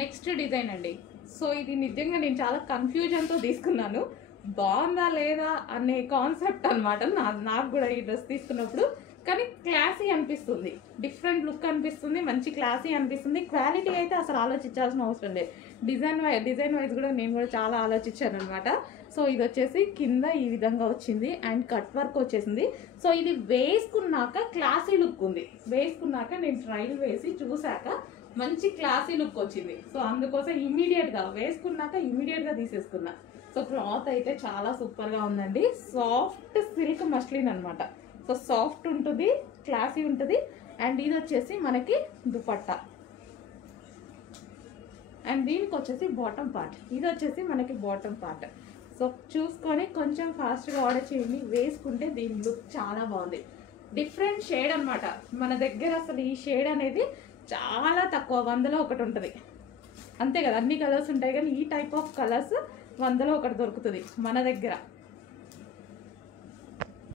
Next design అండి. So ఇది నిజంగా నేను చాలా కన్ఫ్యూజన్తో తీసుకున్నాను, బాగుందా లేదా అనే కాన్సెప్ట్ అనమాట నాకు కూడా ఈ డ్రెస్ తీసుకున్నప్పుడు. కానీ క్లాసీ అనిపిస్తుంది, డిఫరెంట్ లుక్ అనిపిస్తుంది, మంచి క్లాసీ అనిపిస్తుంది. క్వాలిటీ అయితే అసలు ఆలోచించాల్సిన అవసరం లేదు. డిజైన్ వైజ్ కూడా నేను కూడా చాలా ఆలోచించాను అనమాట. సో ఇది వచ్చేసి కింద ఈ విధంగా వచ్చింది అండ్ కట్ వర్క్ వచ్చేసింది. సో ఇది వేసుకున్నాక క్లాసీ లుక్ ఉంది, వేసుకున్నాక నేను ట్రైల్ వేసి చూసాక మంచి క్లాసీ లుక్ వచ్చింది. సో అందుకోసం ఇమీడియట్గా వేసుకున్నాక ఇమీడియట్గా తీసేసుకున్నా. సో క్లాత్ అయితే చాలా సూపర్గా ఉందండి. సాఫ్ట్ సిల్క్ మస్లిన్ అనమాట. సో సాఫ్ట్ ఉంటుంది, క్లాసీ ఉంటుంది. అండ్ ఇది వచ్చేసి మనకి దుపట్టా అండ్ దీనికి వచ్చేసి బాటమ్ పార్ట్. ఇది వచ్చేసి మనకి బాటమ్ పార్ట్. సో చూసుకొని కొంచెం ఫాస్ట్గా ఆర్డర్ చేయండి, వేసుకుంటే దీని లుక్ చాలా బాగుంది. డిఫరెంట్ షేడ్ అనమాట. మన దగ్గర అసలు ఈ షేడ్ అనేది చాలా తక్కువ, 100లో ఒకటి ఉంటుంది అంతే కదా. అన్ని కలర్స్ ఉంటాయి కానీ ఈ టైప్ ఆఫ్ కలర్స్ 100లో ఒకటి దొరుకుతుంది మన దగ్గర.